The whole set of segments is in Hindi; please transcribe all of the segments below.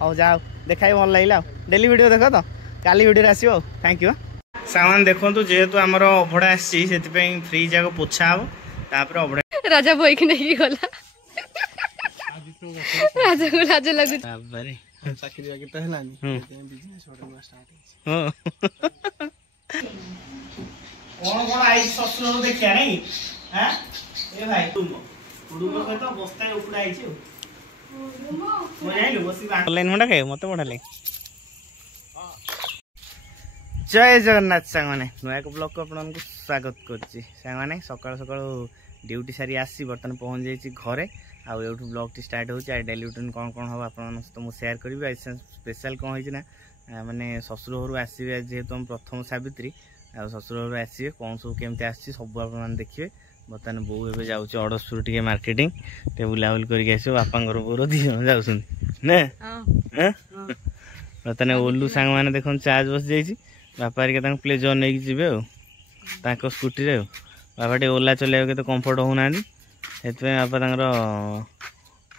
हौ जाओ देखा भल लगे डेली वीडियो देख तो काली वीडियो आसो थैंक यू सामान देखो जेहेतु आमर अभड़ा आसी फ्रिज आग पोछा हम तापर अभड़ा राजा बोई की नहीं गला राजा को लाज लगु चाकरी बाकरी तो हेलानी बिजनेस होटल स्टार्ट कौन कौन आई ससुर देखिया नहीं हां ए भाई तुम कुडुम सहित बस्ता उपड़ा आइछि मो जाइलु बसी ऑनलाइन होडा के मते बढा ले जय जगन्नाथ सांगने नुआ को ब्लॉग को आपन को स्वागत करछि सांगने सकाळ सकाळ ड्यूटी सारी आसी बर्तन पहुंच जाइछि घरे आ एठु ब्लॉग टी स्टार्ट होछि आ डेली रूटीन कोन कोन हो आपन तो मु शेयर करबी आ स्पेशल कोन होइछि ना माने ससुर घर आसीबे जेहेतु हम प्रथम सावित्री आ ससुर घर आसीबे कोन सब केमते आछि सब आपन देखिबे बर्तन बो एबे जाउछि अडसपुर टिके मार्केटिंग ते बुलाबुल करके आसो बापा घर पूरा दी जाउछन ने हां बर्तन ओल्लू सांग माने देखन चार्ज बस जाइछि बापा रे के प्लेजर नहीं जीवे ताको स्कूटी रे बापा टे ओला चलाइबे के तो कंफर्ट हो नांदी एतमे बापा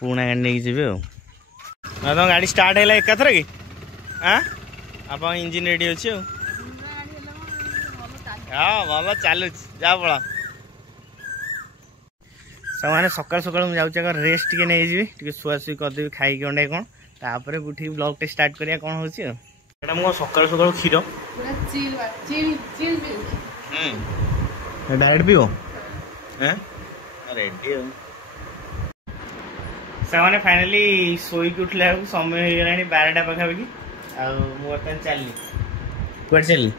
पुणा गाड़ी नहीं जीवे आ तो गाड़ी स्टार्ट हैला एकाथर की हां आप इंजिन रेडी अछि हां भलो चालू जा बळा सवाने सकाळ सकाळ हम जाउछ अगर रेस्ट टिके नै जीवे टिके सुआ सुई कर देबी खाई के अंडे कोन तापर उठी ब्लॉग टे स्टार्ट करिया कोन होछि एटा मो सकाळ सकाळ खीर पूरा चिल डायरेक्ट पियो हैं रेडी हो सामाने फाइनली सोई के उठला समय हो गलानी 12टा पाखापाखि आ मु बर्तन चलनी कुआड चलनी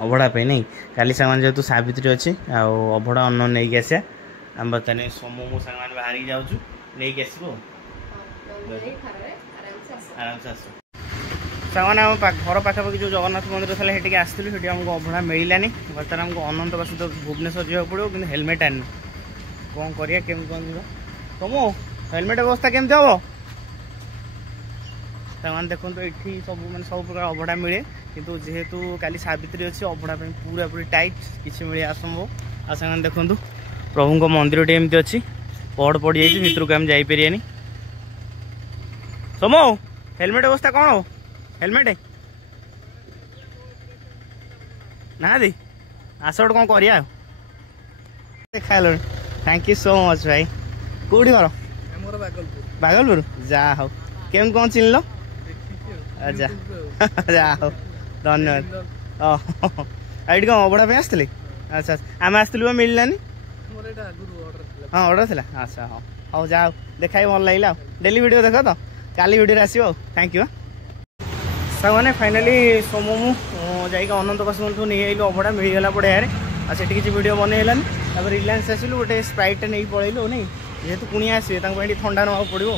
अभड़ा पे नहीं काली सामान जेतु सावित्री अच्छी आ अभड़ा अन्न नहीं के आसे हम बर्तन सोमो मो सामान बाहर जाऊँ नहीं के आसबो आराम से आसो सामान आम घर पाखापाखि जो जगन्नाथ मंदिर था से आसलु से आमको अभड़ा मिलानी बर्तमान आमको अनंत बासु तो भुवनेश्वर जावा पड़ो कि हेलमेट आनी कौन करिया केम कौन जीव तुम हेलमेट व्यवस्था केमती हम सामान देखो तो ये सब मैंने सब प्रकार अभड़ा मिले किंतु जेहेतु काली सावित्री अच्छी अभड़ा पूरा पूरी टाइट किसी मिले असंभव आ सामान देखो प्रभु मंदिर टे एमती अच्छी पहड़ पड़ जाइए भितर को आम जापरियानी सोमो हेलमेट व्यवस्था कौन हो हेलमेट ना दी आस गोटे कौन करिया देखा थैंक यू सो मच भाई कौटी घर बागलपुर जा हो केम कौन चिन्ह लो अच्छा जा हो धन्यवाद ये कौन अभड़ा पे आसते अच्छा आम आसलु मिललानी हाँ ऑर्डर थी अच्छा हाँ हाँ जाओ देखा भल लगे डेली वीडियो देख तो काली वीडियो आसो थैंक यू सामाने फाइनाली सोमो मु जाइक अनंत बासु नहीं आइलु अभड़ा मिलगला पड़े आ से किसी वीडियो बनईलानी तापर रिलायंस आसलु गोटे स्प्राइट नहीं पलैलु नहीं जेहेतु कुणी आसवे ठंडा ना पड़ो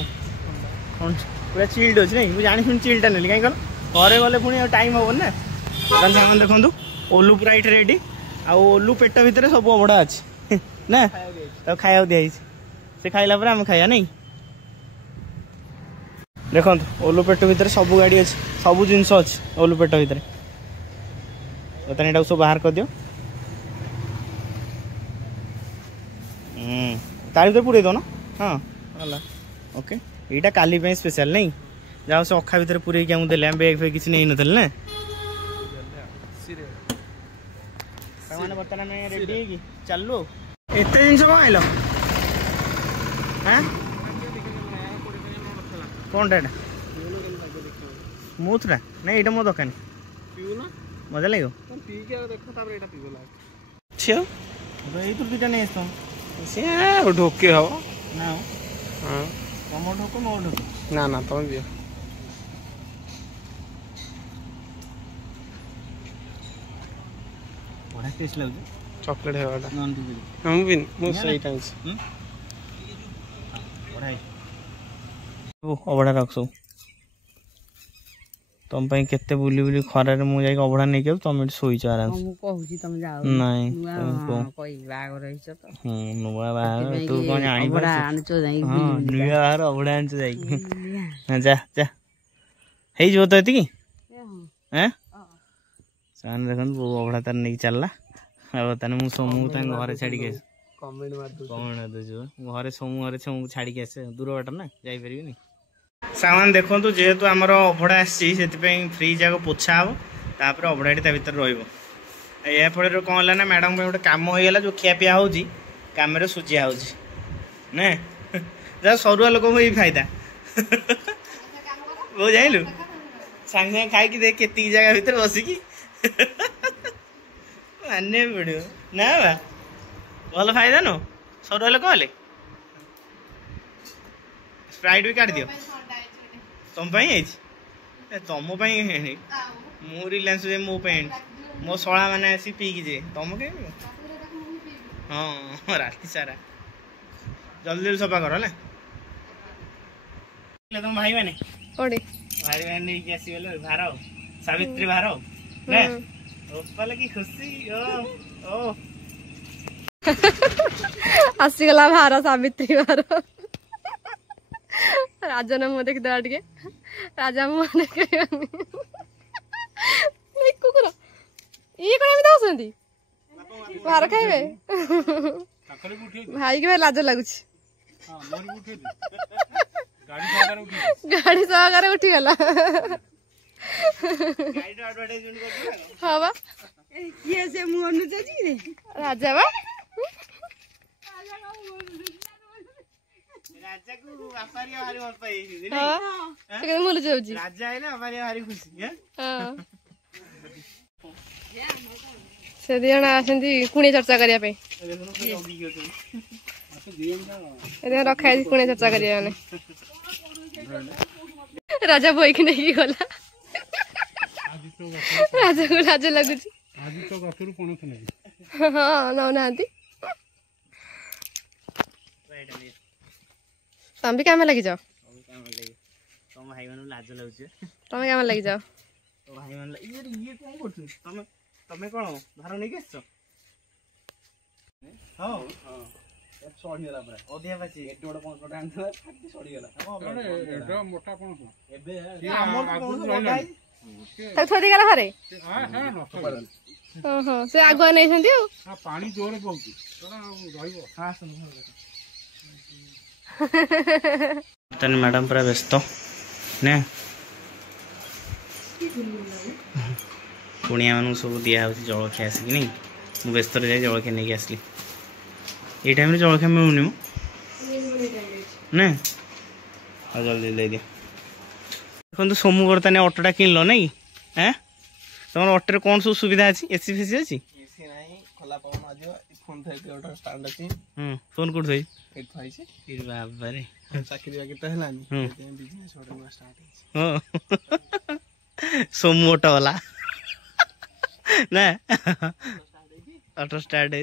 पूरा चिल्ड अच्छे नहीं मुझे जानी चिल्डा नेली कहीं घरे गले पुणी टाइम हम ना सामान देखो ओलू पूरा ये रेडी आलू पेट भितर सब अभड़ा अच्छे ना तो खाया दिखाई से खाइला आम खाया नहीं देखो ओलू पेट भितर सब गाड़ी अच्छे सब जिनस अच्छे ओलू पेट भितर बर्तमान यहाँ सब बाहर कर दियो तारी तो पूरे दो ना हाँ ओके यहाँ काली स्पेशल नहीं जहाँ से अखा भितर पूरे देले बैग फैग किसी नहीं नथिल ना सामान बर्तमान रेडी चलू एत जिन कौन आइल कौन टा स्मूथ टा नहीं ये मो दुकान मजा लगे दुटा नहीं आस ढोके हम ना तुम ढोक मो ढोक ना ना तुम दियो बड़ा टेस्ट लगे चॉकलेट है वाला नॉन हम भी मु सही टाइम से बड़ा ओ अबड़ा रख सब तुम पे केते बुली बुली खरा रे मु जाई अबड़ा नै के तुम सोइछ आराम हम कहूची तुम जाओ नहीं तुम कोई बाग रहिछ तो नुवा बाग तू कोन जानी अबड़ा आनचो जाई हां नुवा बाग अबड़ा आनचो जाई जा जा हेई जो तो एति की हैं सान देखन वो अबड़ा तर नै चलला अब तने मु सोमु तन घरे छाडी के कमेंट मार दो कौन दो जो घरे सोमु घरे छमु छाडी के आसे दूर बाट ना जाई परिबी नहीं। सामान देखो जेहेतु आमर अभड़ा आसी फ्रिज आग पोछा हम तापर अभड़ाटी ता भर रहा कौन है ना मैडम गोटे कम होगा जो खियापिया हो कम सुजिया हो जहाँ सरुआ लोक फायदा वो जाइलु सांगे सांगे खाई देख के जगह भर बसिकी माने पड़ो ना बा भल फायदा नो सरुआ लोक हेले स्प्राइट भी काट दियो तुम तुम मु रिलायंस मो मो शला मैंने आसी पीकी जे तुम कहीं हाँ राति सारा जल्दी जल्दी सफा कर तुम भाई मैंने भाई मैंने नहीं आसगले भार सावित्री भार ना की खुशी ओ आसीगला भार सावित्री भार राजा ना मुँह देखिदेवा टे राजा मुँह देख कुकुर ये कौन दौरान भार खाइबे भाई के भाई लाज लगुच गाड़ी सहकार उठीगला हाँ बा किए से मुँह अनुजा जी राजा बा राजा को अपारिया भारी भल पाई हां मुल जाउजी राजा है ना अपारिया भारी खुशी हां से दियना आसंती कुणी चर्चा करिया पे ए रखा है कुणी चर्चा करिया ने राजा बोई के नहीं गला राजा को लाज लगुची आज तो गथुर कोन नहीं हां ना नांती तुम भी काम लगी जाओ तुम भाई मन लाज लगुचे तुम काम लगी जाओ तो भाई मन ये कौन करछु तुम तमे कोन भार नहीं केछ हां हां सॉरी गला पर ओदिया बाची एट ओड कोन कोड आंथ फाटी सॉरी गला एडो मोटा कोन एबे हमर तक थोड़ी गला घरे हां हां नष्ट हां हां से आगुआ नहीं छंती हां पानी जोर बहुती तोरा रहिबो हां सुन तन मैडम पूरा व्यस्त ने कुणिया मानू सब दिया जलखिया आसिक नहीं मुझे व्यस्त जाए जलखिया नहीं आसली ये टाइम जलखिया मिलूनी मो ना हाँ जल्दी दे दिया देखो सोमू बर्तमान अटोटा किन लो नहीं हाँ तुम अटो कौन सब सुविधा अच्छी एसी फेसी अच्छी खोला पवन आज फोन थे ओटा स्टैंड अछि फोन कोड थई एट थाई छे फिर बाबा रे चाकरी बाकी तो हलानी बिजनेस छोटा स्टार्ट हां सोमू ऑटो वाला ना ऑटो स्टार्ट है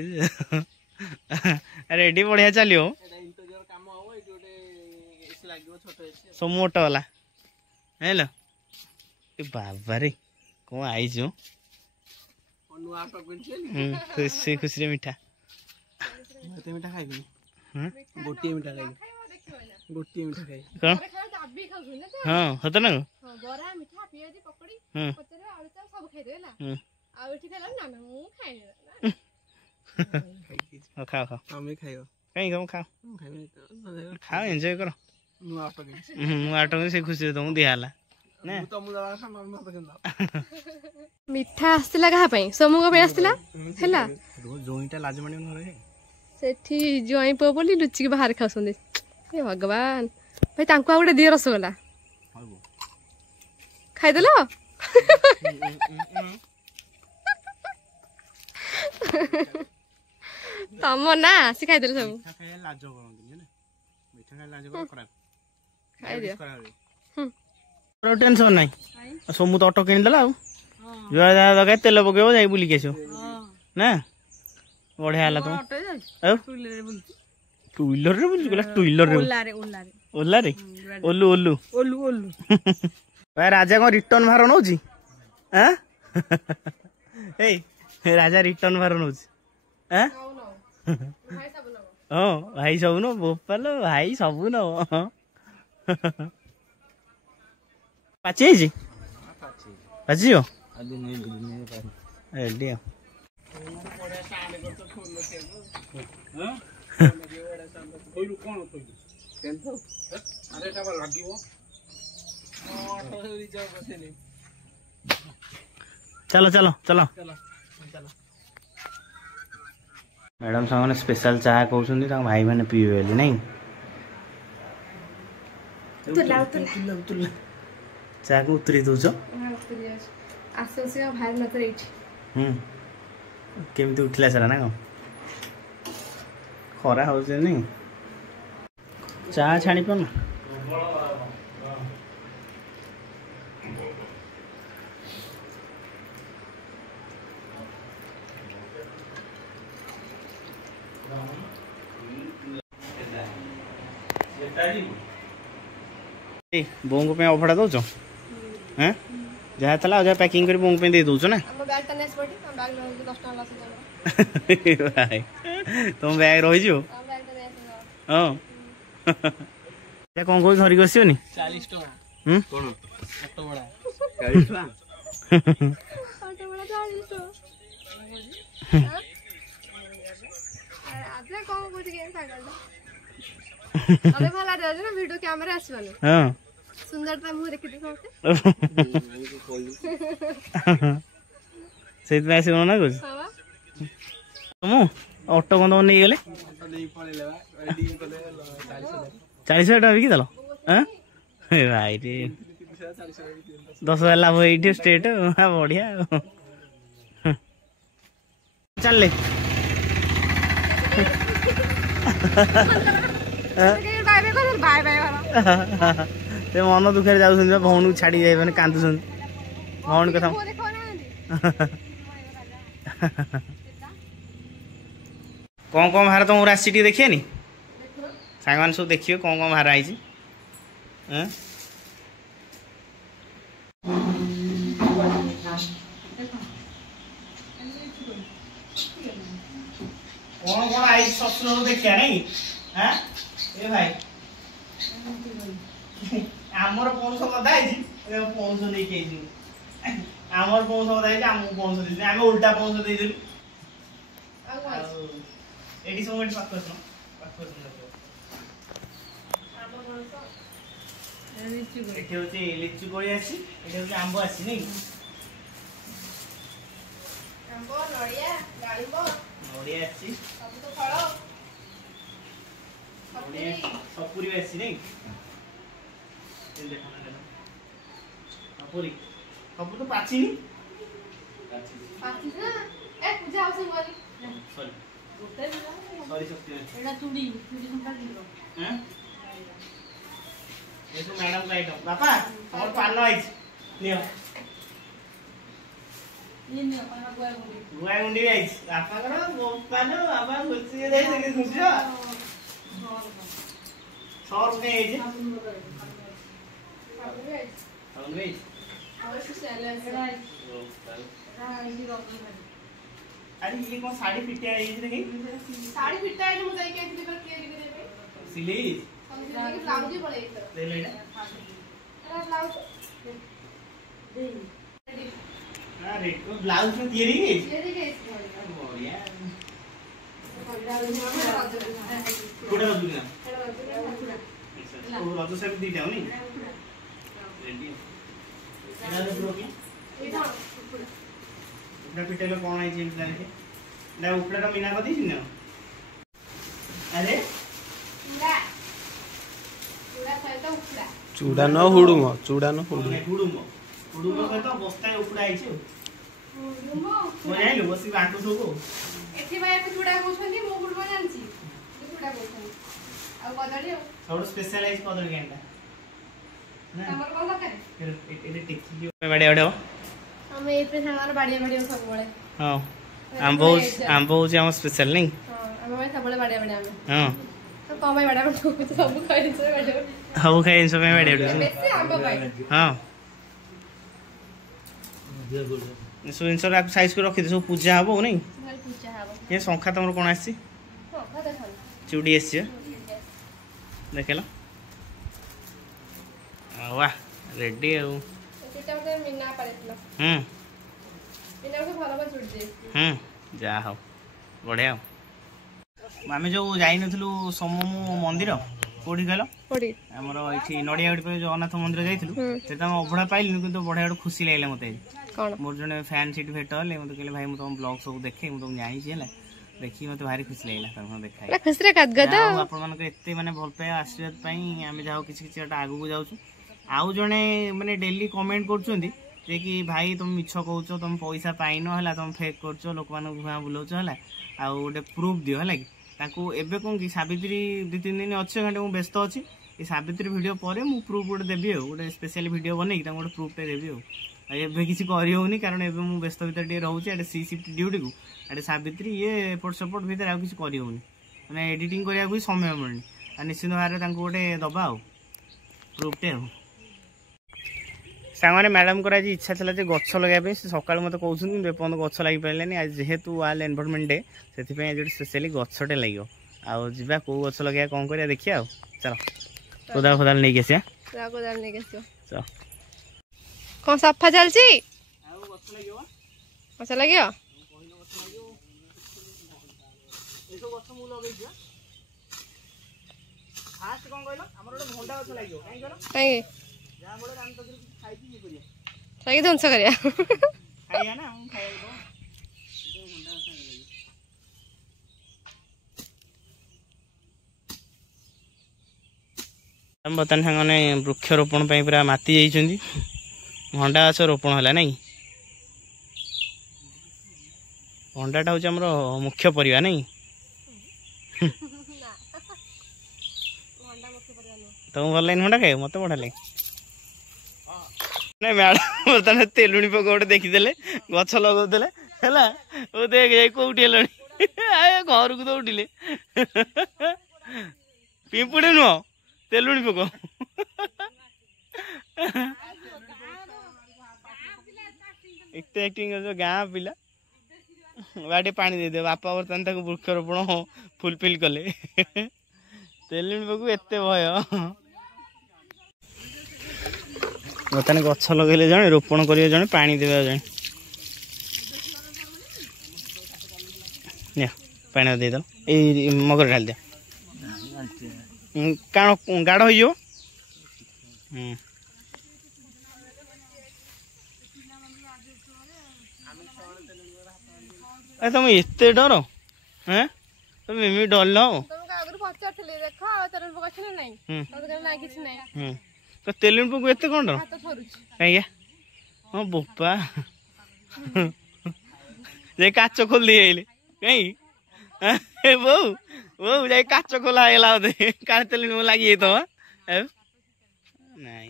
अरे एडी बढ़िया चलियो इंटीरियर काम हो एटी ओटे एसी लागो छोटो एसी सोमू ऑटो वाला हेलो ए बाबा रे को आई जो नु ऑटो कोन खुशी खुशी रे मीठा मते मीठा खाइबी गोटी मीठा खाइबी गोटी मीठा खाइ कौन हां होता ना बरा मिठा पियाजी पकड़ी पचरे आलू चप सब खाइ देला आ एठी खाइला ना मु खाइ खाओ खाओ हमें खाइयो कहीं कम खाओ खाइबे खाओ एंजॉय करो नु ऑटो के ऑटो में से खुशी तुमको दिया ना तो मु दवा खा मम्मा तो केंदा मिठा आसला कहा पई सोमु को पे आसला हैला जोईटा लाजमणी न रहे सेठी जोई पो बोली लुच्ची के बाहर खाउसंदे हे भगवान भाई तांको आ गुटे दियो रसगोला खाइ देलो तम ना से खाइ देलो सब मीठा खाए लाज करंदी ने मीठा खाए लाज कर खराब खाइ दियो pro टेंशन नहीं सोमु तो ऑटो किन देला जो लगे तेल पकेबो जाई बुली केसो ना बढ़िया हला तुम टू व्हीलर रे बुली गेला टू व्हीलर रे ओला रे ओलू ओलू ओलू ओलू भाई राजा को रिटर्न भार नौची हां ए राजा रिटर्न भार नौची हां हां भाई सब न बोपालो भाई सब न पाचे जी पाचियो रेडी कोइलु कोन कोइलु टेंथ अरे ता लागिवो चलो चलो चलो चलो चलो मैडम सामने स्पेशल चाह कहते भाई मैंने पीवे बोली नहीं चाह को उतरी दौच केमती उठिला सारा ना कौन खरा हो नहीं चाह छाणी पार ना बों को अभड़ा दौच हाँ जहाँ चला जहाँ पैकिंग कर बों दे दौच ना भाई तुम बैग रही हाँ कौन कौन धरिक आसनी 40 टका कौन ऑटो बड़ा 40 टका वीडियो कैमरा आसवानी हाँ सुंदरता मुह देखि से ना कुछ तुम ऑटो कौन तुम नहीं गले 40 टका बिकी देल भाई रे 10,000 लाभ ये स्टेट बढ़िया चल बाय बाय मन दुखे जाऊँ भौन छाड़ी जाए कांदुन भौन कथा कौन कौन बाहर तुम राशि टी देखिए नी सांग मैंने सब देखिए कौन कौन बाहर आई कौन कौन आई ससुर देखिया नहीं हाँ ए भाई आमर पौष कदा पौष नहीं आमर पौष कदा आम पौष दे आम उल्टा पौष देदेलु एटी सब लिचु कोड़ी आसी आंब आसी नहीं नड़िया आसी सपुरी आसी नहीं सपुरी सब तो पाचिनी मैडम का आइटम बापा और पान आइज नियो गुआ गुंडी आइज बापा करो पान बापा खुशी दे से खुशी हो 100 रुपए आइज अरे ये कौन साड़ी फिटिया है इधर कहीं साड़ी फिटा है मुझे क्या इतने पर क्लियर कर दे सिले समझ ब्लाउज ही पड़े इधर ले लेना अरे ब्लाउज दे हां रेड को ब्लाउज में तियरी गई ये देखिए बढ़िया कोड़ा रजुना वो रजु से भी दीटा हो नहीं रेडी एना ले ब्रो की इधर उपड़ा पिटेलो कौन आई जेम लागे ना उपड़ा तो मीना को दी न अरे चूड़ा न हुडुंग चूड़ा न हुडुंग हुडुंग तो बस्ता उपड़ा आई छ मो जाइलो बसी बाटू सब एथि भाई चूड़ा कोछनी मो गुड बनांची चूड़ा कोछनी आ कदड़ी सब स्पेशलाइज कदड़ी केनटा ना हमर कोन लगे एटे टिकी में बड़े बड़े हम एते हमार बाडिया बाडिया सब बळे हां आंबो हो हम स्पेशल नहीं हां हम भाई सब बळे बाडिया बाडिया हां तो कमाई बाडिया बाडिया सब खाइ से बाडिया हाउ खाइ सब में बड़े बड़े बेसी आंबो भाई हां सो इनसर आप साइज को रखि दे सब पूजा हबो नहीं भाई पूजा हबो ये संख्या तमर कोन आसी संख्या देखल चूड़ी आसी देखला वाह रेडी हो एटा मते मिना पारेतला मिना को भलो बा चूड़ी दे जा हो बढ़िया आम जो जाइनथिलु सोममु मंदिर କୋଉଠି କହିଲ କୋଉଠି ଆମର ଏଠି ନଡ଼ିଆଗଡ଼ି ପରେ ଜଗନ୍ନାଥ ମନ୍ଦିର ଯାଇଥିଲୁ ସେଟା ଆମେ ଅଭଡ଼ା ପାଇଲୁନି କିନ୍ତୁ ବଢିଆ ଗୋଟେ ଖୁସି ଲାଗିଲା ମତେ କଣ ମୋର ଜଣେ ଫ୍ୟାନ୍ ସେଠି ଭେଟ ହେଲେ ମତେ କହିଲେ ଭାଇ ମୁଁ ତମ ବ୍ଲଗ ସବୁ ଦେଖେ ମୁଁ ତମକୁ ଜାଣିଛି ହେଲା ଦେଖିକି ମତେ ଭାରି ଖୁସି ଲାଗିଲା ତମକୁ ଦେଖା ଖୁସିରେ ଗଦଗଦ ଆପଣମାନଙ୍କ ଏତେ ମାନେ ଭଲ ପାଇବା ଆଶୀର୍ବାଦ ପାଇଁ ଆମେ ଯାହା କିଛି କିଛି ଆଗକୁ ଯାଉଛୁ ଆଉ ଜଣେ ମାନେ ଡେଲି କମେଣ୍ଟ କରୁଛନ୍ତି ଯେ କି ଭାଇ ତମେ ମିଛ କହୁଛ ତମେ ପଇସା ପାଇନ ହେଲା ତମେ ଫେକ୍ କରୁଛ ଲୋକମାନଙ୍କୁ ଭୁଆଁ ବୁଲଉଛ ହେଲା ଆଉ ଗୋଟେ ପ୍ରୁଫ୍ ଦିଅ ହେଲା କି ତାଙ୍କୁ ଏବେ କଣ କି ସାବିତ୍ରୀ 2-3 ଦିନ ଅଛି ଘଣ୍ଟେ ମୁଁ ବ୍ୟସ୍ତ ଅଛି ଏ ସାବିତ୍ରୀ ଭିଡ଼ିଓ ପରେ ମୁଁ ପ୍ରୁଫ୍ ଗୋଟେ ଦେବି ଆଉ ଗୋଟେ ସ୍ପେଶାଲି ଭିଡ଼ିଓ ବନେଇକି ତାଙ୍କୁ ଗୋଟେ ପ୍ରୁଫ୍ଟେ ଦେବି ଆଉ ଏବେ କିଛି କରିହେଉନି କାରଣ ଏବେ ମୁଁ ବ୍ୟସ୍ତ ଭିତରେ ଟିକେ ରହୁଛି ଏଠି ସି ସିଫ୍ଟ ଡ୍ୟୁଟିକୁ ଏଠି ସାବିତ୍ରୀ ଇଏ ଏପଟ ସେପଟ ଭିତରେ ଆଉ କିଛି କରିହେଉନି ମାନେ ଏଡିଟିଂ କରିବାକୁ ବି ସମୟ ମିଳୁନି ଆଉ ନିଶ୍ଚିନ୍ତ ଭାବରେ ତାଙ୍କୁ ଗୋଟେ ଦେବା ଆଉ ପ୍ରୁଫ୍ଟେ ଆଉ ସାଙ୍ଗମାନେ ମ୍ୟାଡ଼ାମଙ୍କର ଆଜି ଇଚ୍ଛା ଥିଲା ଯେ ଗଛ ଲଗାଇବା ପାଇଁ ସେ ସକାଳୁ ମୋତେ କହୁଛନ୍ତି କିନ୍ତୁ ଏପର୍ଯ୍ୟନ୍ତ ଗଛ ଲାଗିପାରିଲାନି ଆଜି ଯେହେତୁ ୱାର୍ଲଡ ଏନଭାରନମେଣ୍ଟ ଡେ ସେଥିପାଇଁ ଆଜି ଗୋଟେ ସ୍ପେଶାଲି ଗଛଟେ ଲାଗିବ ଆଉ ଯିବା କେଉଁ ଗଛ ଲଗାଇବା କ'ଣ କରିବା ଦେଖିବା ଆଉ ଚାଲ କୋଦାଳ ଫୋଦାଳ ନେଇକି ଆସିବା ଚଲ କଣ ସଫା ଚାଲିଛି ଆଉ ଗଛ ଲାଗିବ ଗଛ ଲାଗିବ ଏସବୁ ଗଛ ମୁଁ ଲଗେଇଛି ଫାଷ୍ଟ କ'ଣ କହିଲ ଆମର ଗୋଟେ ଭଣ୍ଡା ଗଛ ଲାଗିବ କାହିଁକି କହିଲ କାହିଁକି ଯାହା ଫଳରେ ଆମେ ତାକୁ ଖାଇକି ଇଏ କରିବା ଖାଇକି ଧ୍ୱଂସ କରିବା ଖାଇବା ନା ମୁଁ ଖାଇବାକୁ ଭଣ୍ଡା ଗଛ ଲାଗିବ ବର୍ତ୍ତମାନ ସାଙ୍ଗମାନେ ବୃକ୍ଷରୋପଣ ପାଇଁ ପୁରା ମାତି ଯାଇଛନ୍ତି ଭଣ୍ଡା ଗଛ ରୋପଣ ହେଲା ନାଇଁ ଭଣ୍ଡାଟା ହେଉଛି ଆମର ମୁଖ୍ୟ ପରିବା ନାଇଁ ତମକୁ ଭଲ ଲାଗେନି ଭଣ୍ଡା ଖାଇବ ମତେ ବଢ଼ିଆ ଲାଗେ ନାଇଁ ମ୍ୟାଡ଼ାମ ବର୍ତ୍ତମାନ ତେଲୁଣି ପୋକ ଗୋଟେ ଦେଖିଦେଲେ ଗଛ ଲଗାଉଥିଲେ ହେଲା ଓ ଦେଖ ଯାଇ କୋଉଠି ହେଲାଣି ଘରକୁ ତ ଉଠିଲେ ପିମ୍ପୁଡ଼ି ନୁହଁ ତେଲୁଣି ପୋକ ଏତେ ଆକ୍ଟିଂ କରୁଛ ଗାଁ ପିଲା ବାଟେ ପାଣି ଦେଇଦେବ ବାପା ବର୍ତ୍ତମାନ ତାକୁ ବୃକ୍ଷରୋପଣ ଫୁଲଫିଲ୍ କଲେ ତେଲୁଣି ପୋକ ଏତେ ଭୟ ବର୍ତ୍ତମାନ ଗଛ ଲଗେଇଲେ ଜଣେ ରୋପଣ କରିବେ ଜଣେ ପାଣି ଦେବେ ଜଣେ ପାଣି ଦେଇଦେଲ ଏଇ ମଗରେ ଢାଳି ଦିଅ କାରଣ ଗାଢ଼ ହେଇଯିବ ତମେ ଏତେ ଡର ହଁ ତମେ ଏମିତି ଡରିଲ ହବ ତେଲୁଣି ପୋକ ଏତେ କଣ ଡର ଆଜ୍ଞା ହଁ ବୋପା ଯାଇ କାଚ ଖୋଲି ଦେଇ ଆଇଲେ କାହିଁକି ବୋଉ ବୋଉ ଯାଇ କାଚ ଖୋଲା ହେଇଗଲା ବୋଧେ କାଳେ ତେଲୁଣି ଲାଗି ଯାଇଥିବ ନାଇଁ